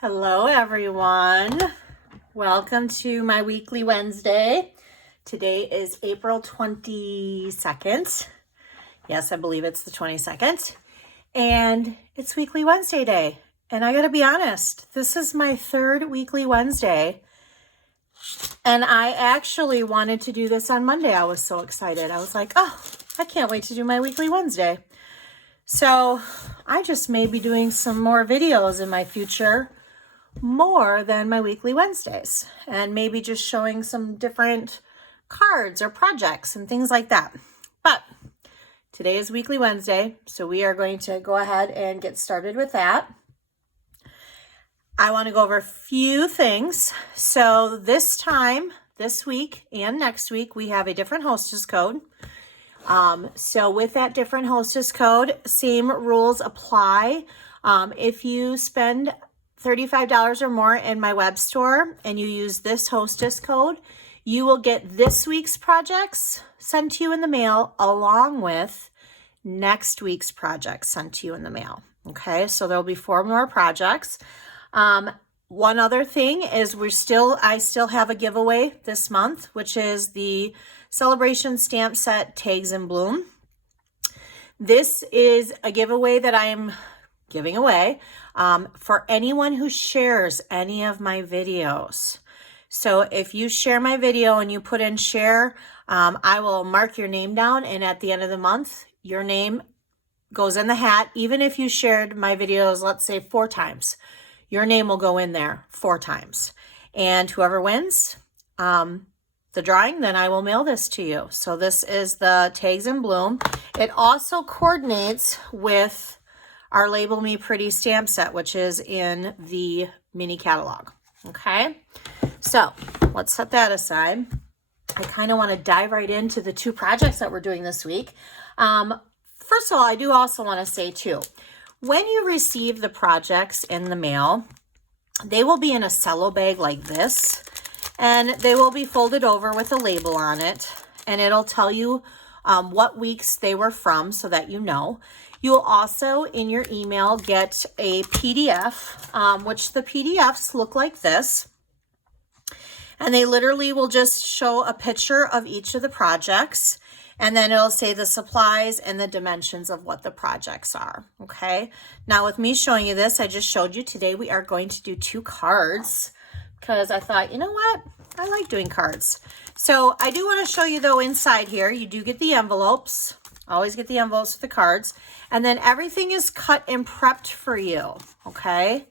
Hello, everyone. Welcome to my weekly Wednesday. Today is April 22nd. Yes, I believe it's the 22nd. And it's Weekly Wednesday day. And I gotta be honest, this is my third Weekly Wednesday. And I actually wanted to do this on Monday. I was so excited. I was like, oh, I can't wait to do my Weekly Wednesday. So I just may be doing some more videos in my future, more than my Weekly Wednesdays, and maybe just showing some different cards or projects and things like that. But today is Weekly Wednesday, so we are going to go ahead and get started with that. I want to go over a few things. So this week and next week, we have a different hostess code. So with that different hostess code, same rules apply. If you spend $35 or more in my web store and you use this hostess code, you will get this week's projects sent to you in the mail along with next week's projects sent to you in the mail. Okay, so there'll be 4 more projects. One other thing is I still have a giveaway this month, which is the Celebration Stamp Set Tags in Bloom. This is a giveaway that I am giving away for anyone who shares any of my videos. So if you share my video and you put in share, I will mark your name down, and at the end of the month, your name goes in the hat. Even if you shared my videos, let's say 4 times, your name will go in there 4 times. And whoever wins the drawing, then I will mail this to you. So this is the Tags in Bloom. It also coordinates with our Label Me Pretty stamp set, which is in the mini catalog. Okay, so let's set that aside. I kind of want to dive right into the 2 projects that we're doing this week. First of all, I do also want to say too, when you receive the projects in the mail, they will be in a cello bag like this, and they will be folded over with a label on it, and it'll tell you what weeks they were from so that you know. You will also, in your email, get a PDF, which the PDFs look like this. And they literally will just show a picture of each of the projects. And then it'll say the supplies and the dimensions of what the projects are. Okay. Now with me showing you this, I just showed you today we are going to do 2 cards because I thought, you know what? I like doing cards. So I do want to show you though inside here, you do get the envelopes. Always get the envelopes with the cards. And then everything is cut and prepped for you, okay?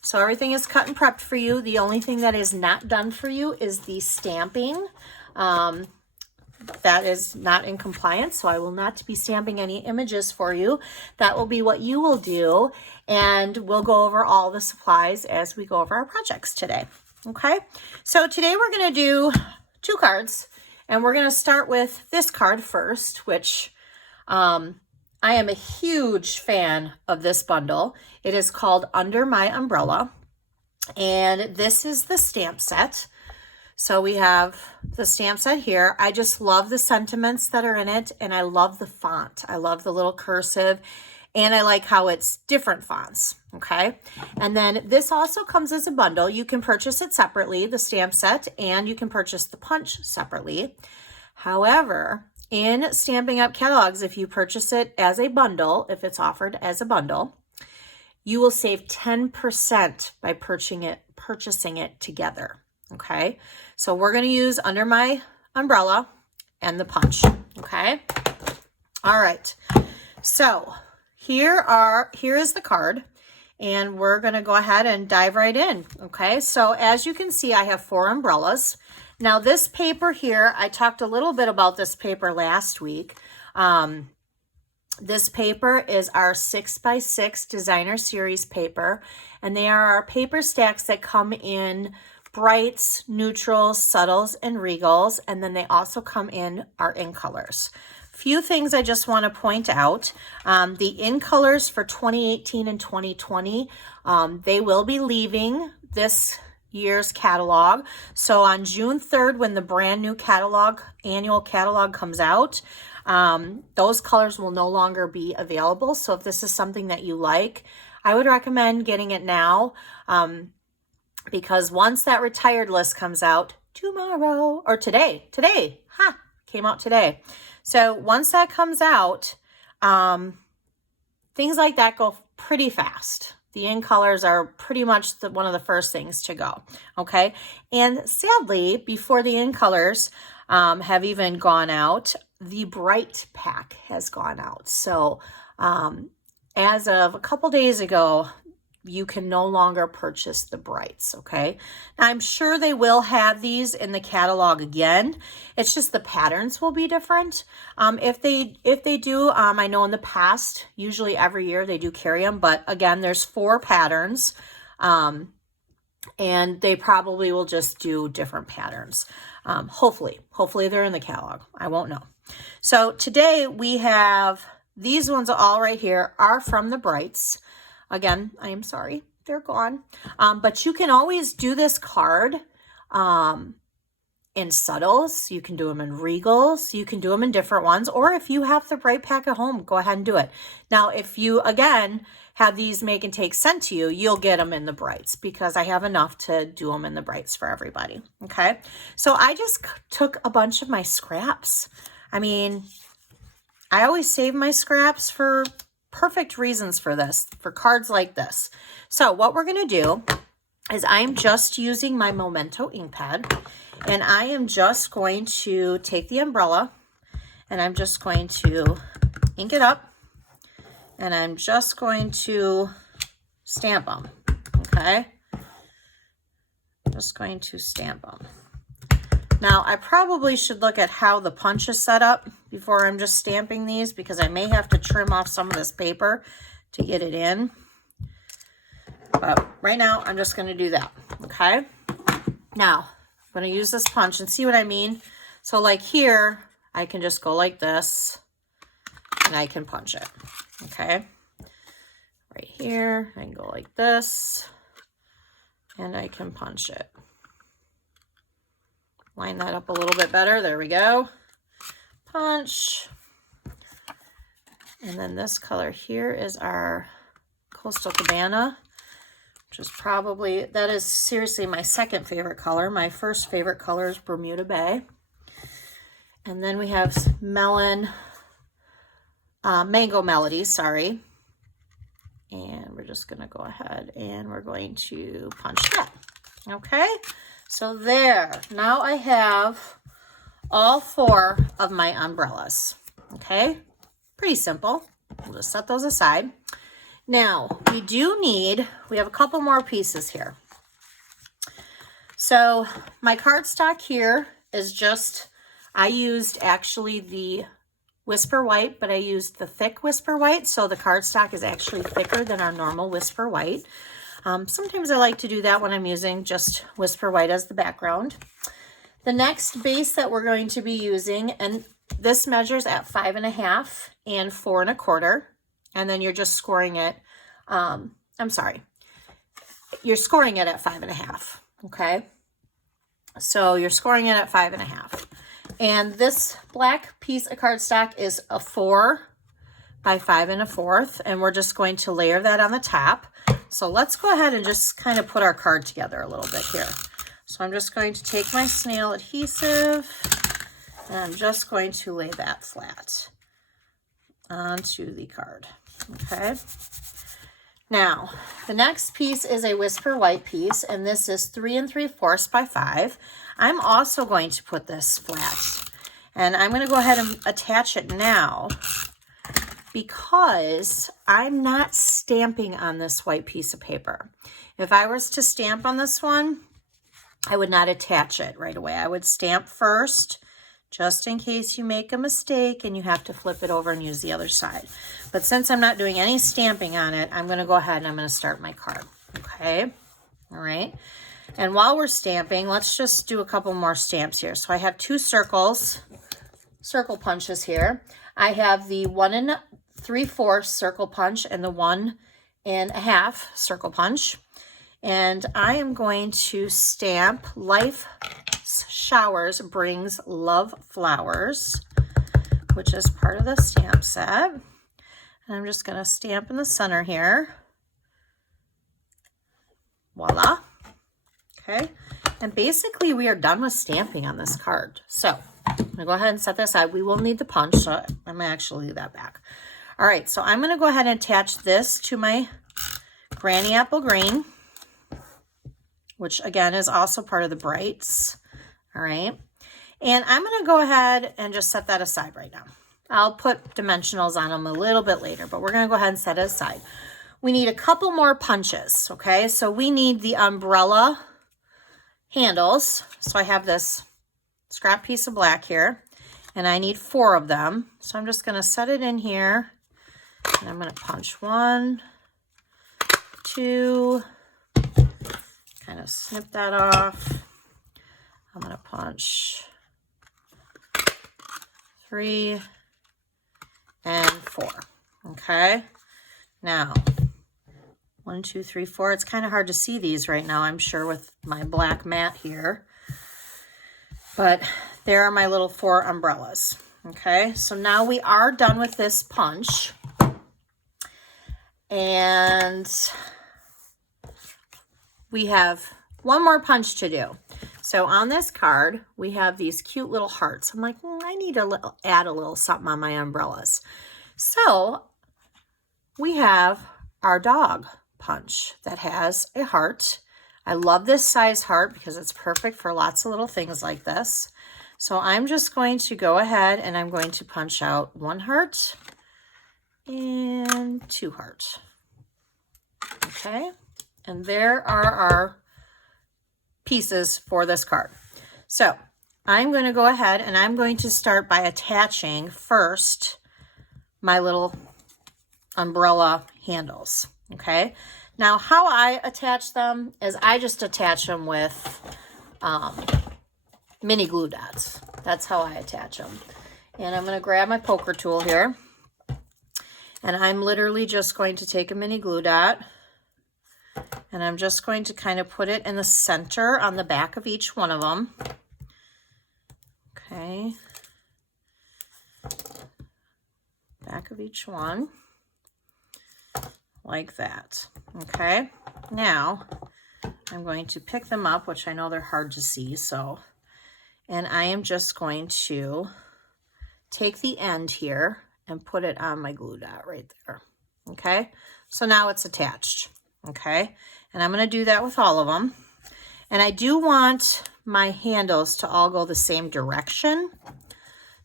So everything is cut and prepped for you. The only thing that is not done for you is the stamping. That is not in compliance, so I will not be stamping any images for you. That will be what you will do, and we'll go over all the supplies as we go over our projects today, okay? So today we're going to do 2 cards, and we're going to start with this card first, which I am a huge fan of this bundle. It is called Under My Umbrella, and this is the stamp set. So we have the stamp set here. I just love the sentiments that are in it, and I love the font. I love the little cursive, and I like how it's different fonts, okay? And then this also comes as a bundle. You can purchase it separately, the stamp set, and you can purchase the punch separately. However, in Stampin' Up! Catalogs, if you purchase it as a bundle, if it's offered as a bundle, you will save 10% by purchasing it together, okay? So we're going to use Under My Umbrella and the punch, okay? All right, so here is the card, and we're going to go ahead and dive right in, okay? So as you can see, I have 4 umbrellas. Now this paper here, I talked a little bit about this paper last week. This paper is our 6x6 designer series paper, and they are our paper stacks that come in brights, neutrals, subtles, and regals, and then they also come in our in colors. Few things I just want to point out. The in colors for 2018 and 2020, they will be leaving this year's catalog. So on June 3rd, when the brand new annual catalog comes out, those colors will no longer be available. So if this is something that you like, I would recommend getting it now, because once that retired list comes out tomorrow or today, came out today. So once that comes out, things like that go pretty fast. The in colors are pretty much one of the first things to go. Okay. And sadly, before the in colors have even gone out, the bright pack has gone out. So as of a couple days ago, you can no longer purchase the brights, okay? Now, I'm sure they will have these in the catalog again. It's just the patterns will be different. If they do, I know in the past, usually every year they do carry them, but again, there's 4 patterns, and they probably will just do different patterns. Hopefully they're in the catalog. I won't know. So today we have these ones all right here are from the brights. Again, I am sorry, they're gone. But you can always do this card in subtles. You can do them in regals. You can do them in different ones. Or if you have the bright pack at home, go ahead and do it. Now, if you, again, have these make and take sent to you, you'll get them in the brights because I have enough to do them in the brights for everybody. Okay, so I just took a bunch of my scraps. I mean, I always save my scraps for perfect reasons for this, for cards like this. So what we're going to do is I'm just using my Memento ink pad, and I am just going to take the umbrella and I'm just going to ink it up, and I'm just going to stamp them. Okay, I'm just going to stamp them. Now, I probably should look at how the punch is set up before I'm just stamping these, because I may have to trim off some of this paper to get it in. But right now, I'm just going to do that, okay? Now, I'm going to use this punch and see what I mean. So like here, I can just go like this, and I can punch it, okay? Right here, I can go like this, and I can punch it. Line that up a little bit better. There we go. Punch. And then this color here is our Coastal Cabana, which is probably, that is seriously my second favorite color. My first favorite color is Bermuda Bay. And then we have Melon, Mango Melody, sorry. And we're just going to go ahead and we're going to punch that. Okay. So there, now I have all 4 of my umbrellas, okay? Pretty simple. We'll just set those aside. Now, we have a couple more pieces here. So my cardstock here is just, I used actually the Whisper White, but I used the thick Whisper White, so the cardstock is actually thicker than our normal Whisper White. Sometimes I like to do that when I'm using just Whisper White as the background. The next base that we're going to be using, and this measures at 5.5 and 4 1/4, and then you're just scoring it. You're scoring it at 5.5. Okay, so you're scoring it at 5.5, and this black piece of cardstock is a 4 by 5 1/4, and we're just going to layer that on the top. So let's go ahead and just kind of put our card together a little bit here. So I'm just going to take my snail adhesive, and I'm just going to lay that flat onto the card. Okay. Now, the next piece is a Whisper White piece, and this is 3 3/4 by 5. I'm also going to put this flat, and I'm going to go ahead and attach it now, because I'm not stamping on this white piece of paper. If I was to stamp on this one, I would not attach it right away. I would stamp first, just in case you make a mistake and you have to flip it over and use the other side. But since I'm not doing any stamping on it, I'm going to go ahead and I'm going to start my card. Okay, all right. And while we're stamping, let's just do a couple more stamps here. So I have 2 circle punches here. I have the 1 3/4 circle punch and the 1 1/2 circle punch. And I am going to stamp Life Showers Brings Love Flowers, which is part of the stamp set. And I'm just going to stamp in the center here. Voila. Okay. And basically we are done with stamping on this card. So I'm gonna go ahead and set this aside. We will need the punch, so I'm gonna actually leave that back. All right, so I'm gonna go ahead and attach this to my Granny Apple Green, which again is also part of the Brights. All right. And I'm gonna go ahead and just set that aside right now. I'll put dimensionals on them a little bit later, but we're gonna go ahead and set it aside. We need a couple more punches, okay? So we need the umbrella handles. So I have this scrap piece of black here, and I need 4 of them. So I'm just gonna set it in here, and I'm gonna punch 1, 2, kind of snip that off. I'm gonna punch 3 and 4, okay? Now, 1, 2, 3, 4. It's kind of hard to see these right now, I'm sure, with my black mat here. But there are my little 4 umbrellas, okay? So now we are done with this punch. And we have one more punch to do. So on this card, we have these cute little hearts. I'm like, I need to add a little something on my umbrellas. So we have our dog punch that has a heart. I love this size heart because it's perfect for lots of little things like this. So I'm just going to go ahead and I'm going to punch out 1 heart and 2 hearts. Okay, and there are our pieces for this card. So I'm going to go ahead and I'm going to start by attaching first my little umbrella handles. Okay, now how I attach them is I just attach them with mini glue dots. That's how I attach them. And I'm going to grab my poker tool here, and I'm literally just going to take a mini glue dot, and I'm just going to kind of put it in the center on the back of each one of them. Okay. Back of each one. Like that. Okay. Now, I'm going to pick them up, which I know they're hard to see, so, and I am just going to take the end here and put it on my glue dot right there. Okay. So now it's attached. Okay. And I'm going to do that with all of them. And I do want my handles to all go the same direction.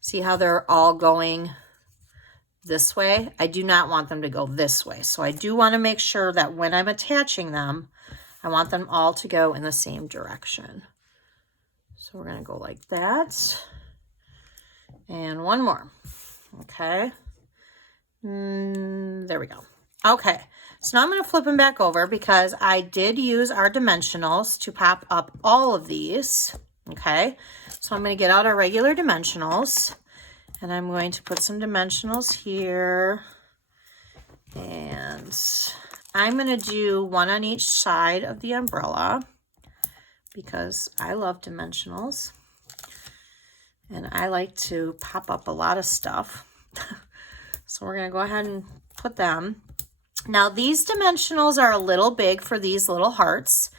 See how they're all going this way? I do not want them to go this way. So I do want to make sure that when I'm attaching them, I want them all to go in the same direction. So we're going to go like that. And one more. Okay. There we go. Okay. So now I'm going to flip them back over because I did use our dimensionals to pop up all of these. Okay. So I'm going to get out our regular dimensionals, and I'm going to put some dimensionals here. And I'm going to do 1 on each side of the umbrella because I love dimensionals. And I like to pop up a lot of stuff. So we're going to go ahead and put them. Now these dimensionals are a little big for these little hearts.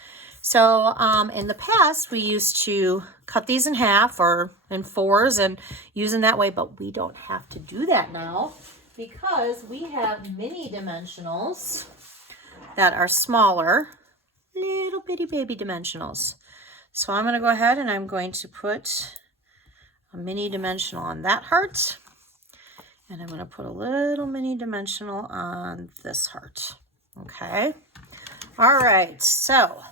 So in the past, we used to cut these in half or in 4s and use them that way, but we don't have to do that now because we have mini dimensionals that are smaller, little bitty baby dimensionals. So I'm going to go ahead and I'm going to put a mini dimensional on that heart. And I'm going to put a little mini dimensional on this heart. Okay. All right. So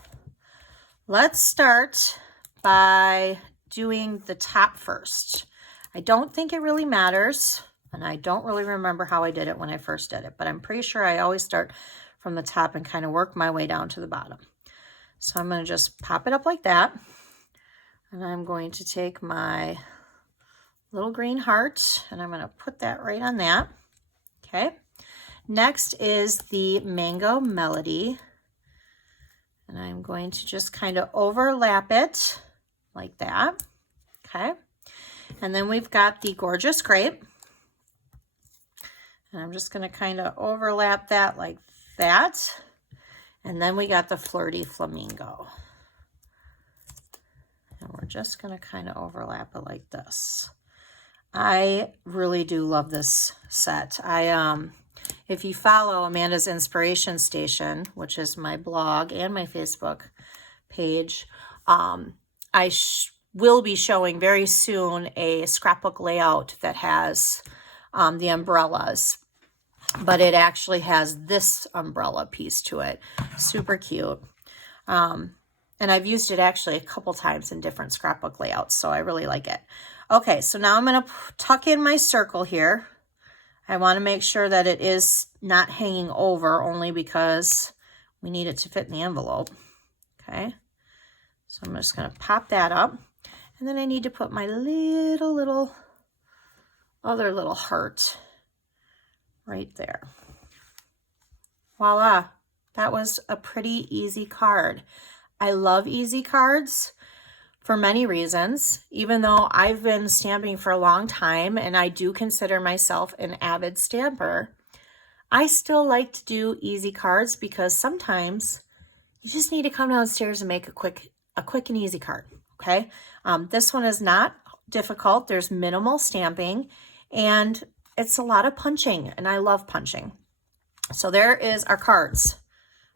let's start by doing the top first. I don't think it really matters, and I don't really remember how I did it when I first did it, but I'm pretty sure I always start from the top and kind of work my way down to the bottom. So I'm going to just pop it up like that, and I'm going to take my little green heart, and I'm going to put that right on that. Okay. Next is the Mango Melody, and I'm going to just kind of overlap it like that. Okay. And then we've got the Gorgeous Grape, and I'm just going to kind of overlap that like that. And then we got the Flirty Flamingo. And we're just going to kind of overlap it like this. I really do love this set. If you follow Amanda's Inspiration Station, which is my blog and my Facebook page, I will be showing very soon a scrapbook layout that has the umbrellas, but it actually has this umbrella piece to it. Super cute. And I've used it actually a couple times in different scrapbook layouts, so I really like it. Okay, so now I'm going to tuck in my circle here. I want to make sure that it is not hanging over, only because we need it to fit in the envelope. Okay, so I'm just going to pop that up. And then I need to put my other little heart right there. Voila, that was a pretty easy card. I love easy cards for many reasons, even though I've been stamping for a long time and I do consider myself an avid stamper. I still like to do easy cards because sometimes you just need to come downstairs and make a quick and easy card, okay? This one is not difficult. There's minimal stamping and it's a lot of punching, and I love punching. So there is our cards,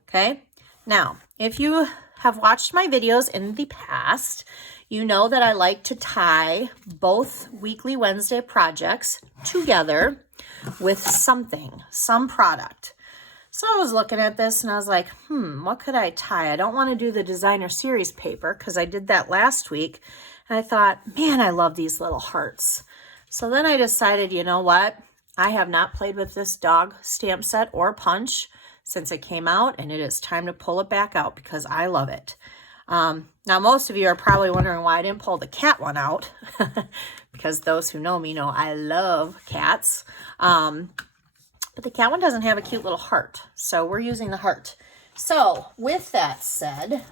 okay? Now, if you have watched my videos in the past, you know that I like to tie both Weekly Wednesday projects together with something, some product. So I was looking at this and I was like, what could I tie? I don't want to do the designer series paper because I did that last week. And I thought, man, I love these little hearts. So then I decided, you know what? I have not played with this dog stamp set or punch since it came out, and it is time to pull it back out because I love it. Now, most of you are probably wondering why I didn't pull the cat one out, because those who know me know I love cats. But the cat one doesn't have a cute little heart, so we're using the heart. So with that said,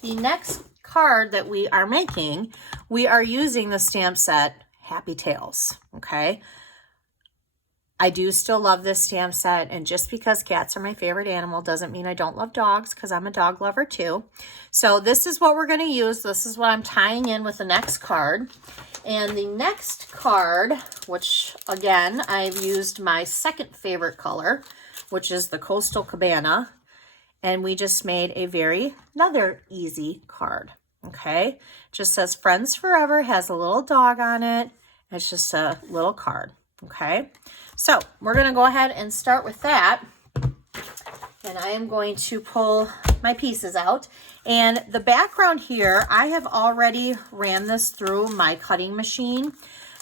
the next card that we are making, we are using the stamp set Happy Tails, okay? I do still love this stamp set, and just because cats are my favorite animal doesn't mean I don't love dogs, because I'm a dog lover too. So this is what we're going to use. This is what I'm tying in with the next card. And the next card, which again, I've used my second favorite color, which is the Coastal Cabana. And we just made another easy card, okay? It just says Friends Forever, has a little dog on it. It's just a little card, okay? So we're going to go ahead and start with that. And I am going to pull my pieces out. And the background here, I have already ran this through my cutting machine.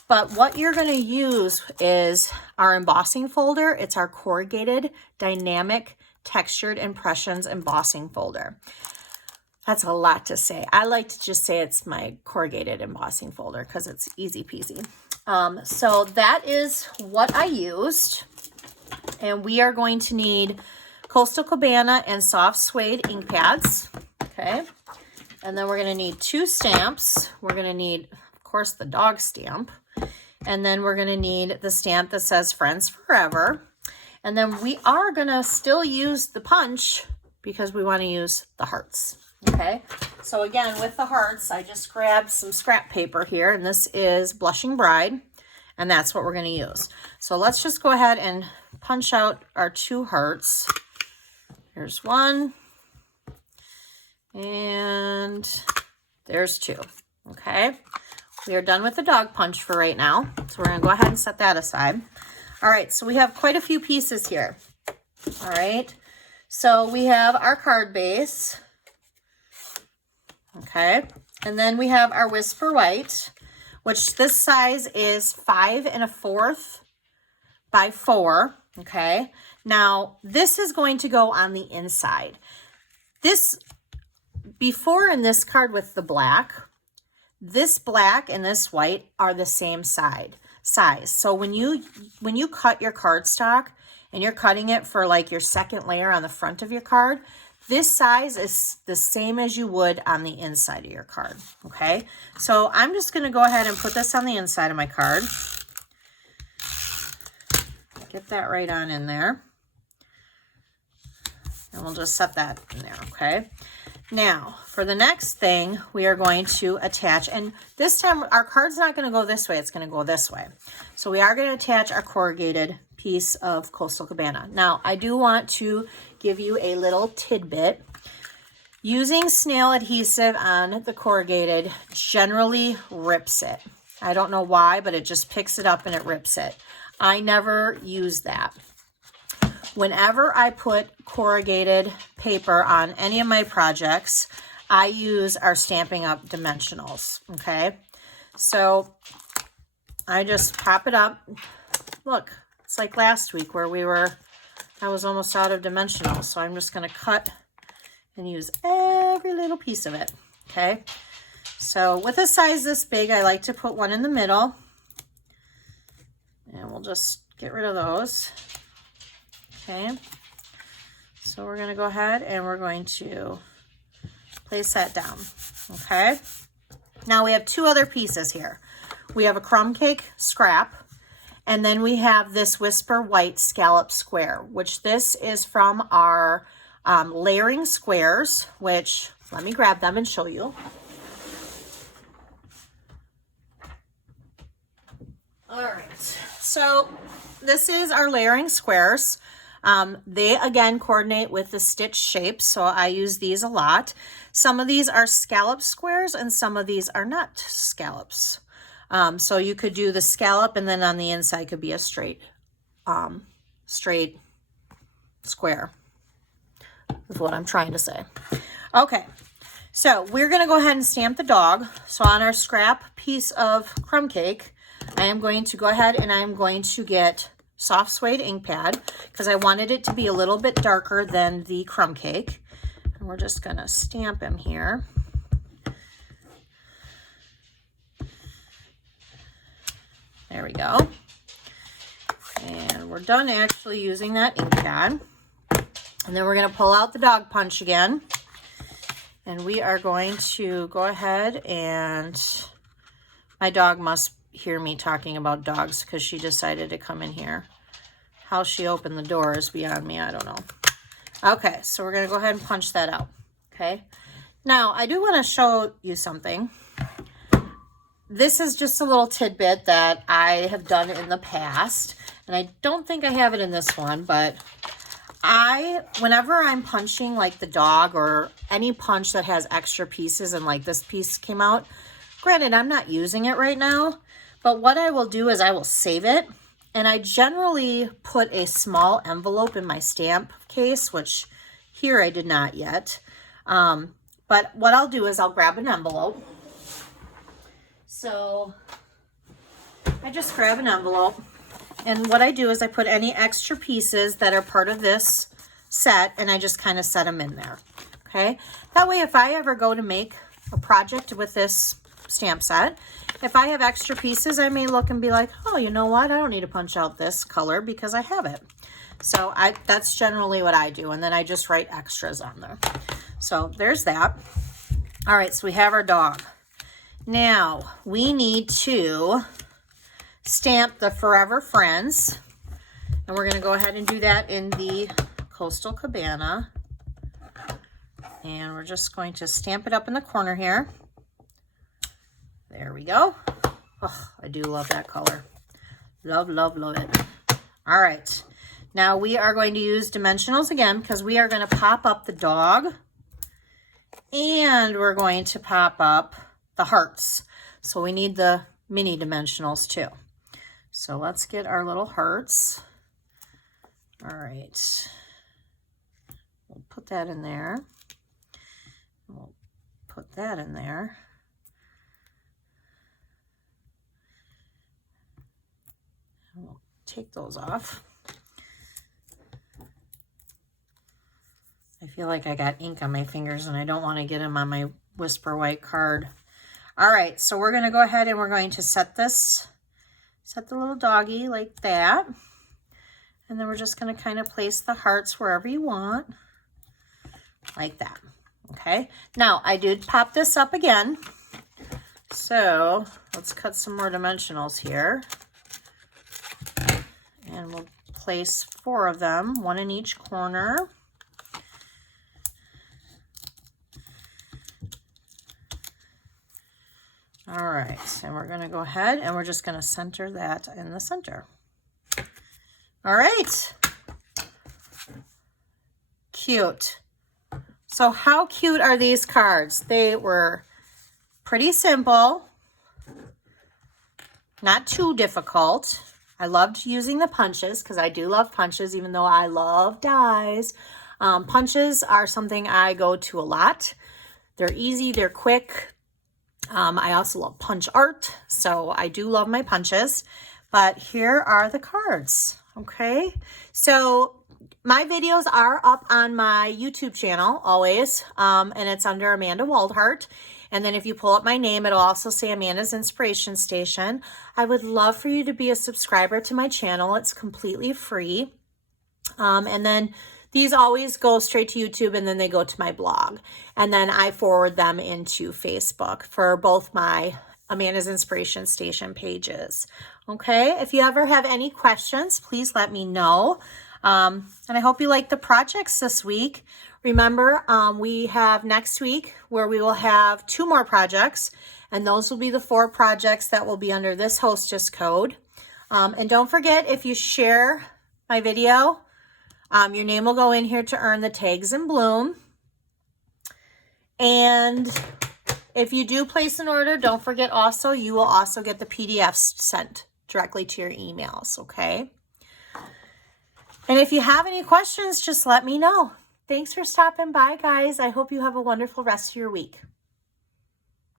But what you're going to use is our embossing folder. It's our corrugated dynamic textured impressions embossing folder. That's a lot to say. I like to just say it's my corrugated embossing folder because it's easy peasy. So that is what I used. And we are going to need Coastal Cabana and soft suede ink pads. Okay. And then we're going to need 2 stamps. We're going to need, of course, the dog stamp. And then we're going to need the stamp that says Friends Forever. And then we are going to still use the punch because we want to use the hearts. Okay, so again, with the hearts, I just grabbed some scrap paper here, and this is Blushing Bride, and that's what we're going to use. So let's just go ahead and punch out our 2 hearts. Here's 1, and there's 2. Okay, we are done with the dog punch for right now, so we're going to go ahead and set that aside. All right, so we have quite a few pieces here. All right, so we have our card base. Okay, and then we have our Whisper White, which this size is 5 1/4 by 4. Okay, now this is going to go on the inside. Before in this card with the black, this black and this white are the same size. So when you cut your cardstock and you're cutting it for like your second layer on the front of your card, this size is the same as you would on the inside of your card, okay? So I'm just going to go ahead and put this on the inside of my card. Get that right on in there. And we'll just set that in there, okay? Now, for the next thing, we are going to attach, and this time our card's not going to go this way, it's going to go this way. So we are going to attach our corrugated piece of Coastal Cabana. Now, I do want to give you a little tidbit. Using snail adhesive on the corrugated generally rips it. I don't know why, but it just picks it up and it rips it. I never use that. Whenever I put corrugated paper on any of my projects, I use our Stampin' Up dimensionals, okay? So I just pop it up. Look, it's like last week where I was almost out of dimensionals. So I'm just gonna cut and use every little piece of it, okay? So with a size this big, I like to put one in the middle. And we'll just get rid of those. Okay, so we're going to go ahead and we're going to place that down, okay? Now we have two other pieces here. We have a crumb cake scrap, and then we have this Whisper White scallop square, which this is from our layering squares, which, let me grab them and show you. All right, so this is our layering squares. They, again, coordinate with the stitch shapes, so I use these a lot. Some of these are scallop squares, and some of these are not scallops. So you could do the scallop, and then on the inside could be a straight square, is what I'm trying to say. Okay, so we're going to go ahead and stamp the dog. So on our scrap piece of crumb cake, I am going to go ahead and I'm going to get soft suede ink pad because I wanted it to be a little bit darker than the crumb cake. And we're just going to stamp him here. There we go. And we're done actually using that ink pad. And then we're going to pull out the dog punch again. And we are going to go ahead and, my dog must hear me talking about dogs because she decided to come in here. How she opened the door is beyond me. I don't know. Okay, so we're going to go ahead and punch that out. Okay. Now, I do want to show you something. This is just a little tidbit that I have done in the past, and I don't think I have it in this one, but whenever I'm punching like the dog or any punch that has extra pieces, and like this piece came out, granted, I'm not using it right now, but what I will do is I will save it, and I generally put a small envelope in my stamp case, which here I did not yet. But what I'll do is I'll grab an envelope. So I just grab an envelope, and what I do is I put any extra pieces that are part of this set, and I just kind of set them in there. Okay, that way if I ever go to make a project with this stamp set, if I have extra pieces, I may look and be like, oh, you know what? I don't need to punch out this color because I have it. So that's generally what I do. And then I just write extras on there. So there's that. All right, so we have our dog. Now we need to stamp the Forever Friends. And we're going to go ahead and do that in the Coastal Cabana. And we're just going to stamp it up in the corner here. There we go. Oh, I do love that color. Love, love, love it. All right. Now we are going to use dimensionals again because we are going to pop up the dog and we're going to pop up the hearts. So we need the mini dimensionals too. So let's get our little hearts. All right. We'll put that in there. We'll put that in there. We'll take those off. I feel like I got ink on my fingers and I don't want to get them on my Whisper White card. All right, so we're going to go ahead and we're going to set the little doggy like that. And then we're just going to kind of place the hearts wherever you want, like that. Okay, now I did pop this up again. So let's cut some more dimensionals here. And we'll place 4 of them, 1 in each corner. All right, and we're gonna go ahead and we're just gonna center that in the center. All right, cute. So how cute are these cards? They were pretty simple, not too difficult. I loved using the punches because I do love punches, even though I love dies. Punches are something I go to a lot. They're easy, they're quick. I also love punch art, so I do love my punches. But here are the cards, okay? So my videos are up on my YouTube channel always, and it's under Amanda Waldhart. And then if you pull up my name, it'll also say Amanda's Inspiration Station. I would love for you to be a subscriber to my channel. It's completely free. And then these always go straight to YouTube, and then they go to my blog. And then I forward them into Facebook for both my Amanda's Inspiration Station pages. Okay, if you ever have any questions, please let me know. And I hope you like the projects this week. Remember, we have next week where we will have 2 more projects, and those will be the 4 projects that will be under this hostess code. And don't forget, if you share my video, your name will go in here to earn the tags in bloom. And if you do place an order, don't forget also, you will also get the PDFs sent directly to your emails, okay? And if you have any questions, just let me know. Thanks for stopping by, guys. I hope you have a wonderful rest of your week.